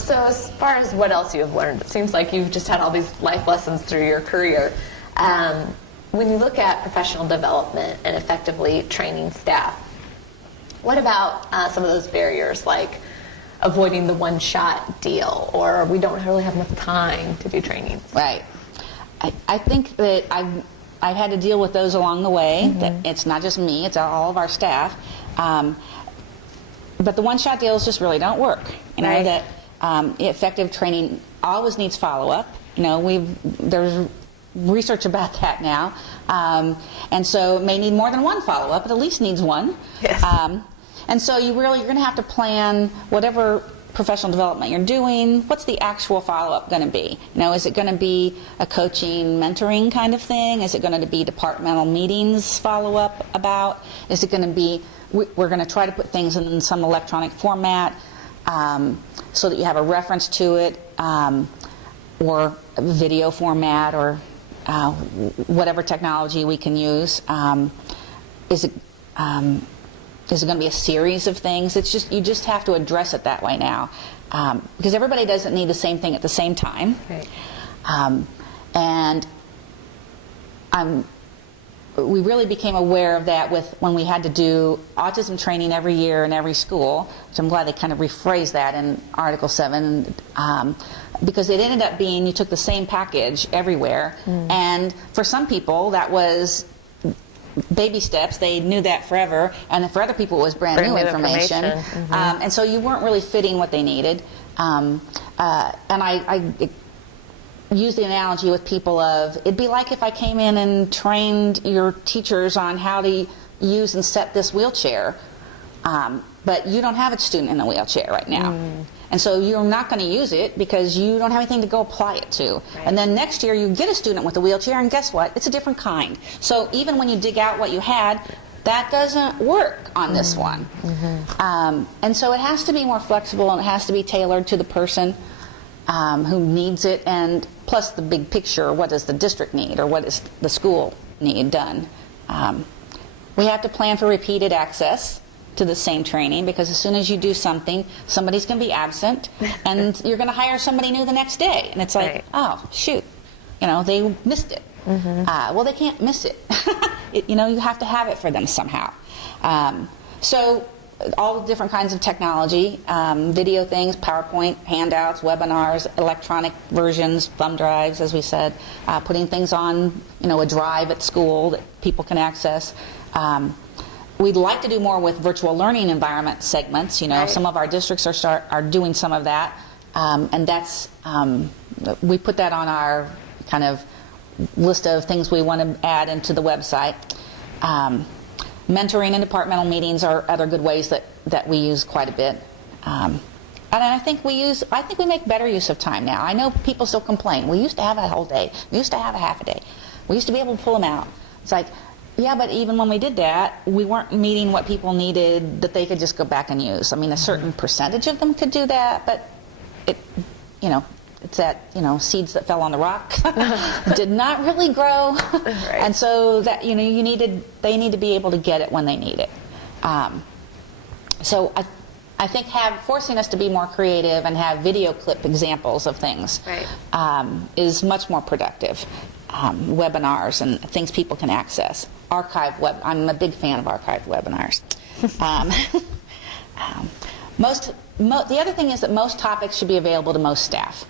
So as far as what else you have learned, it seems like you've just had all these life lessons through your career. When you look at professional development and effectively training staff, what about some of those barriers, like avoiding the one-shot deal, or we don't really have enough time to do trainings? Right. I think that I've had to deal with those along the way. That it's not just me, it's all of our staff. But the one-shot deals just really don't work. You know, that effective training always needs follow-up. You know, there's research about that now. And so it may need more than one follow-up, but at least needs one. Yes. And so you're going to have to plan whatever professional development you're doing. What's the actual follow-up going to be? You know, is it going to be a coaching, mentoring kind of thing? Is it going to be departmental meetings follow-up about? Is it going to be, we're going to try to put things in some electronic format so that you have a reference to it, or a video format, or whatever technology we can use. Is it going to be a series of things? It's just, you just have to address it that way now, because everybody doesn't need the same thing at the same time. Right. And we really became aware of that when we had to do autism training every year in every school, which I'm glad they kind of rephrased that in Article 7, because it ended up being you took the same package everywhere, and for some people that was baby steps. They knew that forever, and then for other people it was brand new information. And so you weren't really fitting what they needed. And I use the analogy with people of, it'd be like if I came in and trained your teachers on how to use and set this wheelchair, but you don't have a student in a wheelchair right now. And so you're not going to use it because you don't have anything to go apply it to. And then next year you get a student with a wheelchair, and guess what? It's a different kind. So even when you dig out what you had, that doesn't work on this one. And so it has to be more flexible, and it has to be tailored to the person who needs it, and plus the big picture, what does the district need, or what does the school need done. We have to plan for repeated access to the same training, because as soon as you do something, somebody's going to be absent, and you're going to hire somebody new the next day, and it's like, oh shoot, you know, they missed it. Well, they can't miss it. You know, you have to have it for them somehow. So all different kinds of technology, video things, PowerPoint, handouts, webinars, electronic versions, thumb drives, as we said, putting things on, you know, a drive at school that people can access. We'd like to do more with virtual learning environment segments. You know, some of our districts are doing some of that, and that's we put that on our kind of list of things we want to add into the website. Mentoring and departmental meetings are other good ways that we use quite a bit. And I think we make better use of time now. I know people still complain. We used to have a whole day. We used to have a half a day. We used to be able to pull them out. It's like, yeah, but even when we did that, we weren't meeting what people needed that they could just go back and use. I mean, a certain percentage of them could do that, but it, you know, it's that, you know, seeds that fell on the rock did not really grow. And so that, you know, they need to be able to get it when they need it. So I think forcing us to be more creative and have video clip examples of things is much more productive. Webinars and things people can access. I'm a big fan of archived webinars. The other thing is that most topics should be available to most staff,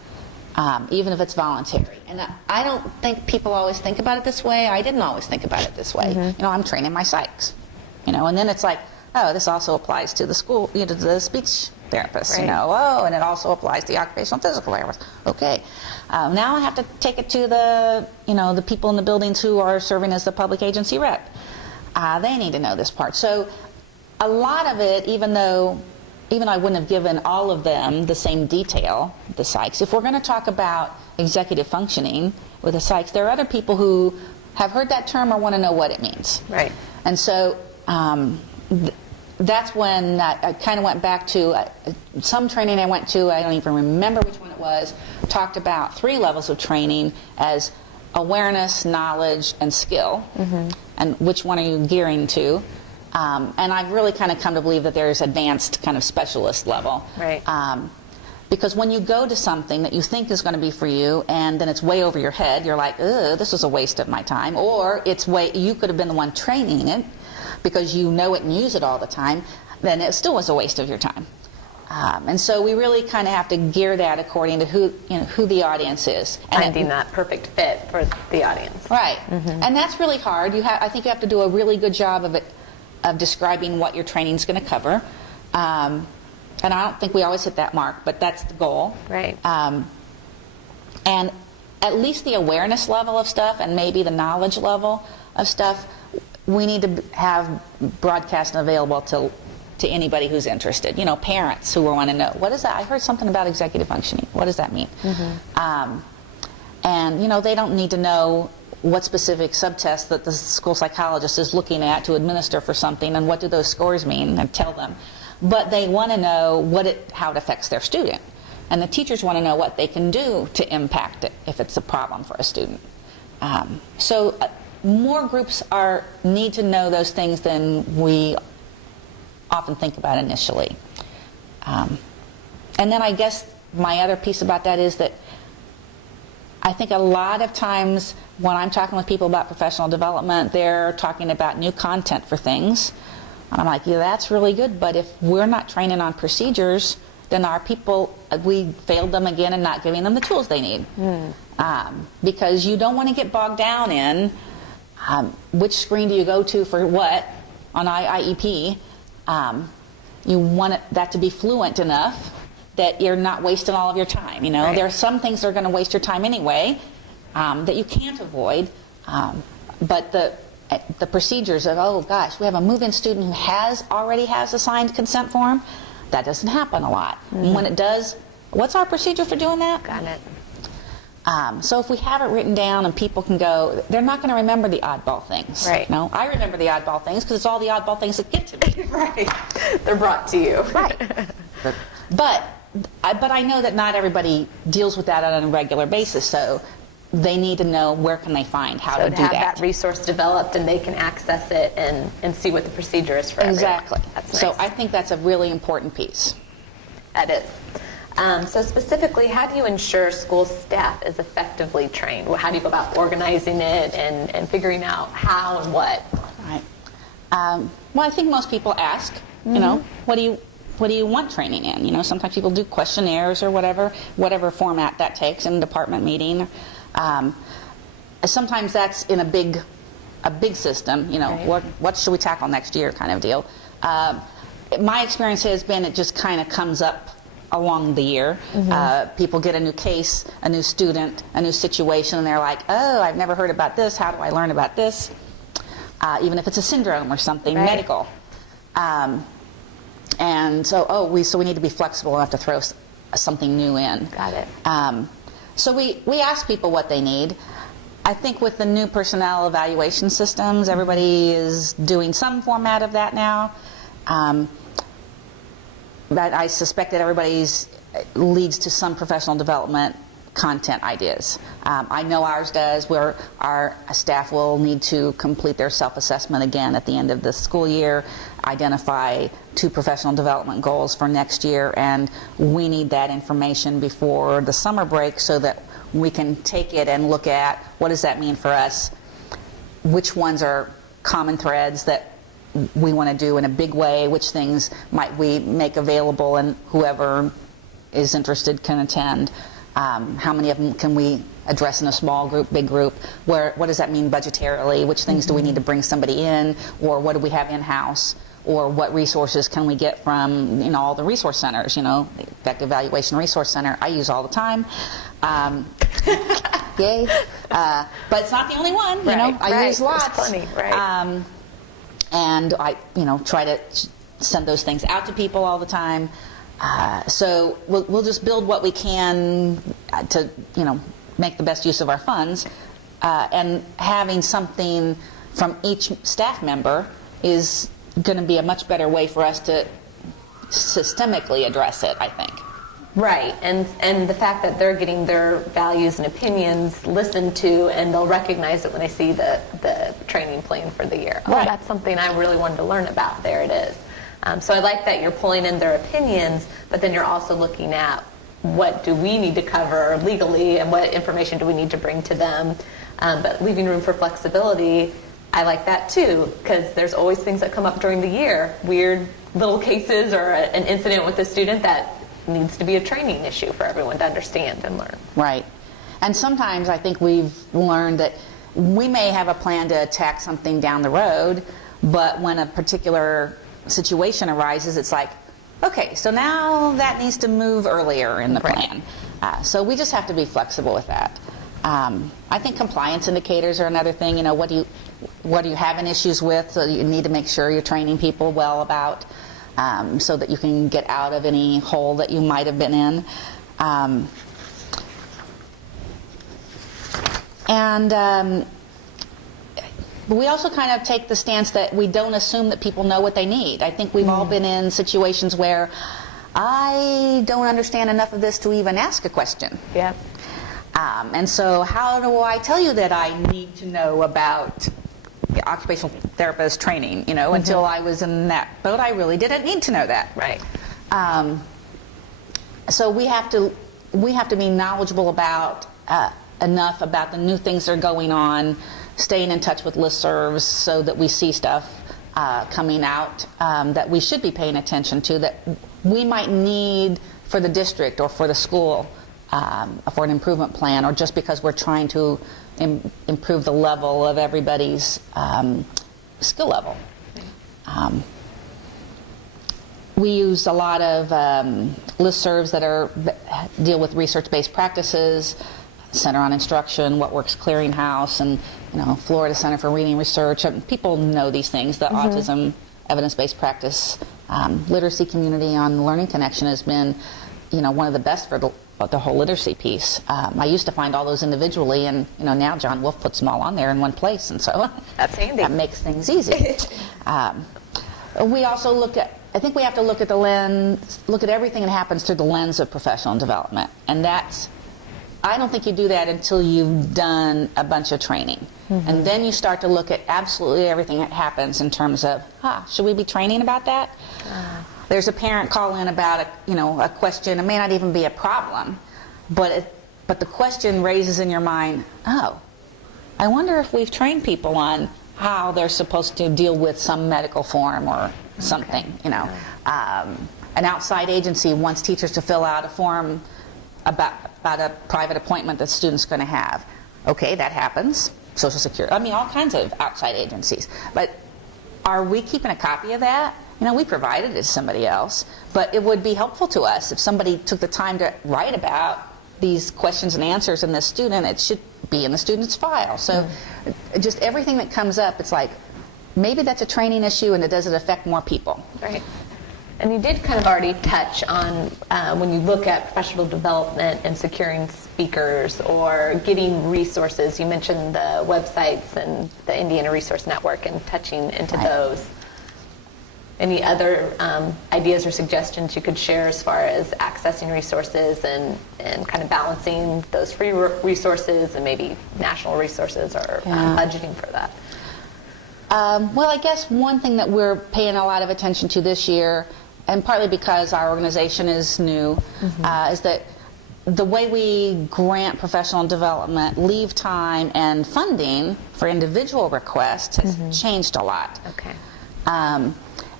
even if it's voluntary. And I don't think people always think about it this way. I didn't always think about it this way. You know, I'm training my psychs, you know, and then it's like, oh, this also applies to the school, you know, to the speech therapists, you know, and it also applies to the occupational physical therapists. Okay, now I have to take it to the, you know, the people in the buildings who are serving as the public agency rep. They need to know this part. So a lot of it, even I wouldn't have given all of them the same detail, the psychs. If we're going to talk about executive functioning with the psychs, there are other people who have heard that term or want to know what it means. And so that's when I kind of went back to some training I went to, I don't even remember which one it was, talked about 3 levels of training as awareness, knowledge, and skill. And which one are you gearing to? And I've really kind of come to believe that there's advanced kind of specialist level. Because when you go to something that you think is going to be for you and then it's way over your head, you're like, ugh, this was a waste of my time. Or you could have been the one training it because you know it and use it all the time, then it still was a waste of your time. And so we really kind of have to gear that according to who the audience is. And finding that perfect fit for the audience. Right. And that's really hard. I think you have to do a really good job of describing what your training is going to cover. And I don't think we always hit that mark, but that's the goal. Right. And at least the awareness level of stuff and maybe the knowledge level of stuff, we need to have broadcast available to anybody who's interested. Parents who want to know, what is that? I heard something about executive functioning. What does that mean? And, they don't need to know what specific subtests that the school psychologist is looking at to administer for something and what do those scores mean, and tell them. But they want to know how it affects their student. And the teachers want to know what they can do to impact it if it's a problem for a student. So more groups need to know those things than we often think about initially. And then I guess my other piece about that is that I think a lot of times when I'm talking with people about professional development, they're talking about new content for things. And I'm like, yeah, that's really good, but if we're not training on procedures, then our people, we failed them again in not giving them the tools they need. Because you don't want to get bogged down in which screen do you go to for what on IEP. You want that to be fluent enough that you're not wasting all of your time. Right. There are some things that are going to waste your time anyway that you can't avoid, but the procedures of, oh gosh, we have a move-in student who already has a signed consent form, that doesn't happen a lot. And when it does, what's our procedure for doing that? Got it. So if we have it written down and people can go, they're not going to remember the oddball things. Right. No, I remember the oddball things because it's all the oddball things that get to me. Right. They're brought to you. Right. But I know that not everybody deals with that on a regular basis, so they need to know where can they find how to do have that. that resource developed and they can access it and see what the procedure is for exactly. everyone. That's nice. So I think that's a really important piece. That is. So specifically, how do you ensure school staff is effectively trained? How do you go about organizing it and figuring out how and what? Right. Well, I think most people ask, what do you want training in? Sometimes people do questionnaires or whatever format that takes in a department meeting. Sometimes that's in a big system, Right. what should we tackle next year kind of deal. My experience has been it just kind of comes up along the year. People get a new case, a new student, a new situation, and they're like, oh, I've never heard about this. How do I learn about this? Even if it's a syndrome or something medical. And so, we need to be flexible enough to throw something new in. Got it. So we ask people what they need. I think with the new personnel evaluation systems, everybody is doing some format of that now. But I suspect that everybody's leads to some professional development content ideas. I know ours does, where our staff will need to complete their self-assessment again at the end of the school year, identify 2 professional development goals for next year, and we need that information before the summer break so that we can take it and look at what does that mean for us, which ones are common threads that we want to do in a big way, which things might we make available and whoever is interested can attend. How many of them can we address in a small group, big group? What does that mean budgetarily? Which things do we need to bring somebody in? Or what do we have in-house? Or what resources can we get from all the resource centers? The Effective Evaluation Resource Center I use all the time. Yay. But it's not the only one. I use lots. There's plenty, right. And I try to send those things out to people all the time. So we'll just build what we can to make the best use of our funds, and having something from each staff member is going to be a much better way for us to systemically address it, I think. Right, and the fact that they're getting their values and opinions listened to, and they'll recognize it when they see the training plan for the year. Right. Oh, that's something I really wanted to learn about. There it is. So I like that you're pulling in their opinions, but then you're also looking at what do we need to cover legally and what information do we need to bring to them. But leaving room for flexibility, I like that too, because there's always things that come up during the year, weird little cases or an incident with a student that needs to be a training issue for everyone to understand and learn. Right. And sometimes I think we've learned that we may have a plan to attack something down the road, but when a particular situation arises, it's like, okay, so now that needs to move earlier in the plan. So we just have to be flexible with that. I think compliance indicators are another thing. You know, what are you having issues with? So you need to make sure you're training people well about, so that you can get out of any hole that you might have been in. But we also kind of take the stance that we don't assume that people know what they need. I think we've all been in situations where I don't understand enough of this to even ask a question. Yeah. And so how do I tell you that I need to know about occupational therapist training? You know, until I was in that boat, I really didn't need to know that. Right. So we have to be knowledgeable about enough about the new things that are going on, staying in touch with listservs so that we see stuff coming out that we should be paying attention to, that we might need for the district or for the school for an improvement plan, or just because we're trying to improve the level of everybody's skill level. We use a lot of listservs that deal with research-based practices, Center on Instruction, What Works Clearinghouse, and Florida Center for Reading Research. And people know these things. The Autism Evidence-Based Practice Literacy Community on Learning Connection has been, one of the best for the whole literacy piece. I used to find all those individually, and now John Wolf puts them all on there in one place, and so that's handy. That makes things easy. We also I think we have to look at everything that happens through the lens of professional development, and I don't think you do that until you've done a bunch of training. And then you start to look at absolutely everything that happens in terms of, should we be training about that? There's a parent call in about a question. It may not even be a problem, but the question raises in your mind, I wonder if we've trained people on how they're supposed to deal with some medical form or something. An outside agency wants teachers to fill out a form about a private appointment that the student's going to have. Okay, that happens. Social Security, all kinds of outside agencies. But are we keeping a copy of that? We provided it to somebody else, but it would be helpful to us if somebody took the time to write about these questions and answers in this student. It should be in the student's file. So just everything that comes up, it's like, maybe that's a training issue, and does it affect more people? Right. And you did kind of already touch on when you look at professional development and securing speakers or getting resources. You mentioned the websites and the Indiana Resource Network and touching into those. Any other ideas or suggestions you could share as far as accessing resources and kind of balancing those free resources and maybe national resources or budgeting for that? Well, I guess one thing that we're paying a lot of attention to this year, and partly because our organization is new, is that the way we grant professional development, leave time, and funding for individual requests has changed a lot. Okay.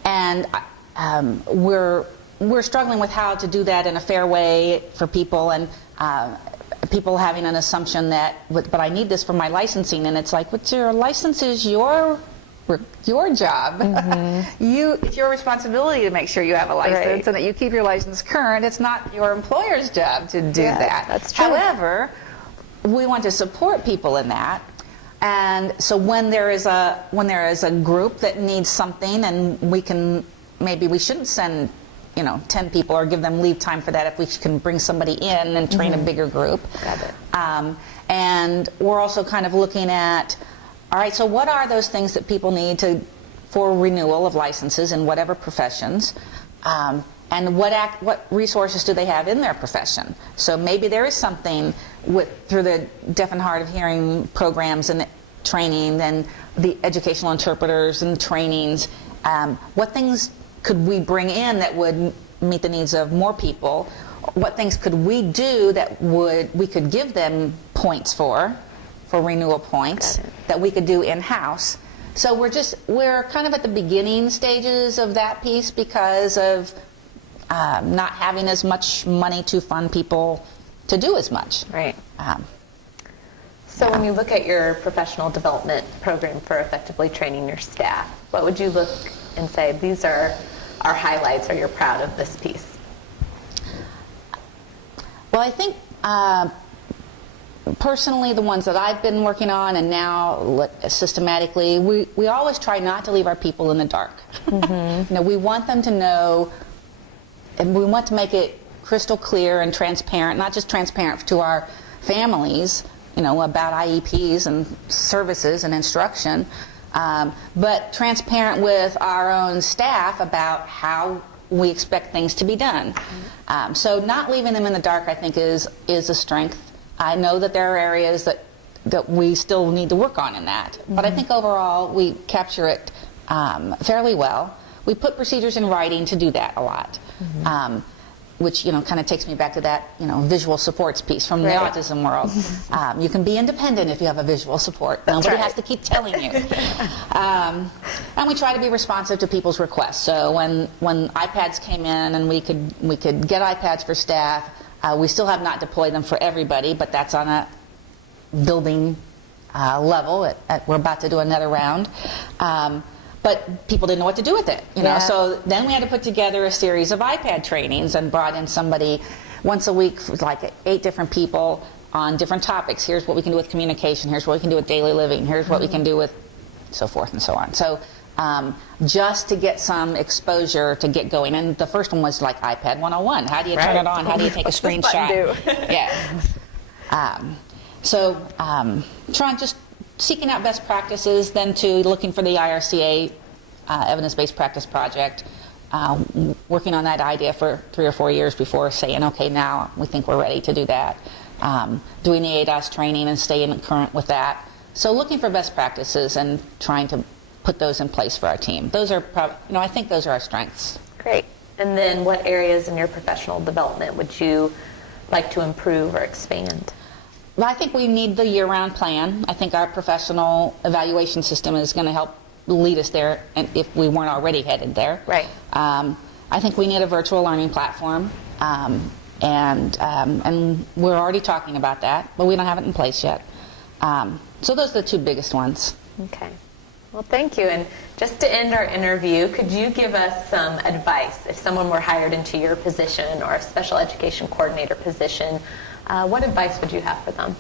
And we're struggling with how to do that in a fair way for people, and people having an assumption that, but I need this for my licensing, and it's like, but your license is your job. It's your responsibility to make sure you have a license and that you keep your license current. It's not your employer's job to do that. That's true. However, we want to support people in that. And so when there is a group that needs something, and maybe we shouldn't send 10 people or give them leave time for that if we can bring somebody in and train a bigger group. Got it. And we're also kind of looking at, all right, so what are those things that people need for renewal of licenses in whatever professions, and what resources do they have in their profession? So maybe there is something through the deaf and hard of hearing programs and training, and the educational interpreters and trainings. What things could we bring in that would meet the needs of more people? what things could we do that we could give them points for renewal points that we could do in-house. So we're kind of at the beginning stages of that piece because of not having as much money to fund people to do as much. Right. So when you look at your professional development program for effectively training your staff, what would you look and say, these are our highlights, or you're proud of this piece? Well, I think personally the ones that I've been working on and now systematically, we always try not to leave our people in the dark. Mm-hmm. We want them to know, and we want to make it crystal clear and transparent, not just transparent to our families, about IEPs and services and instruction, but transparent with our own staff about how we expect things to be done. So not leaving them in the dark, I think, is a strength. I know that there are areas that we still need to work on in that, but I think overall we capture it fairly well. We put procedures in writing to do that a lot. Which kind of takes me back to that visual supports piece from the autism world. You can be independent if you have a visual support. Nobody has to keep telling you. And we try to be responsive to people's requests. So when iPads came in and we could get iPads for staff, we still have not deployed them for everybody, but that's on a building level. We're about to do another round. But people didn't know what to do with it, So then we had to put together a series of iPad trainings and brought in somebody once a week, like 8 different people on different topics. Here's what we can do with communication. Here's what we can do with daily living. Here's what we can do with so forth and so on. So just to get some exposure to get going. And the first one was like iPad 101. How do you turn it on? How do you take a screenshot? Just seeking out best practices, then to looking for the IRCA evidence-based practice project, working on that idea for 3 or 4 years before saying, okay, now we think we're ready to do that. Doing the ADOS training and staying current with that. So looking for best practices and trying to put those in place for our team. Those are I think those are our strengths. Great. And then what areas in your professional development would you like to improve or expand? Well, I think we need the year-round plan. I think our professional evaluation system is going to help lead us there, and if we weren't already headed there. Right. I think we need a virtual learning platform, and we're already talking about that, but we don't have it in place yet. So those are the 2 biggest ones. Okay. Well, thank you. And just to end our interview, could you give us some advice if someone were hired into your position or a special education coordinator position? What advice would you have for them?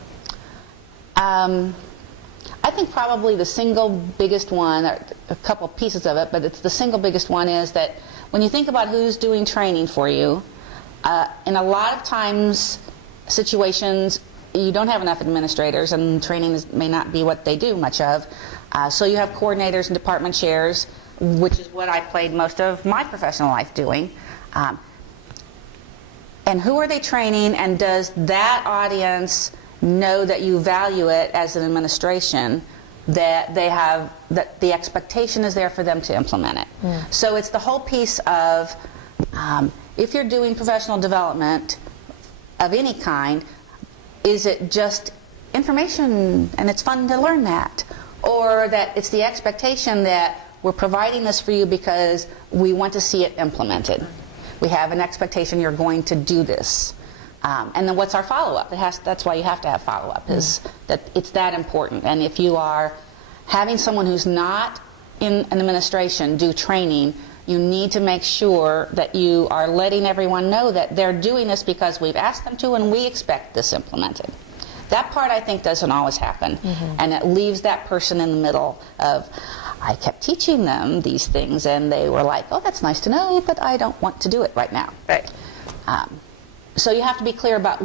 I think probably the single biggest one, a couple pieces of it, but it's the single biggest one is that when you think about who's doing training for you, in a lot of times, situations, you don't have enough administrators and training may not be what they do much of. So you have coordinators and department chairs, which is what I played most of my professional life doing. And who are they training, and does that audience know that you value it as an administration, that the expectation is there for them to implement it? So it's the whole piece of if you're doing professional development of any kind, is it just information and it's fun to learn that? Or that it's the expectation that we're providing this for you because we want to see it implemented? We have an expectation you're going to do this. And then what's our follow-up? That's why you have to have follow-up, is that it's that important. And if you are having someone who's not in an administration do training, you need to make sure that you are letting everyone know that they're doing this because we've asked them to and we expect this implemented. That part, I think, doesn't always happen. And it leaves that person in the middle of, I kept teaching them these things and they were like, oh, that's nice to know, but I don't want to do it right now. Right. So you have to be clear about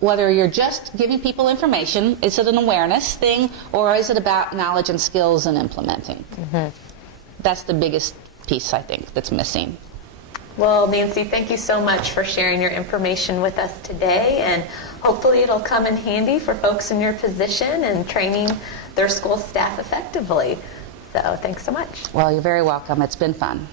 whether you're just giving people information, is it an awareness thing, or is it about knowledge and skills and implementing? That's the biggest piece, I think, that's missing. Well, Nancy, thank you so much for sharing your information with us today, and hopefully it'll come in handy for folks in your position and training their school staff effectively. So thanks so much. Well, you're very welcome. It's been fun.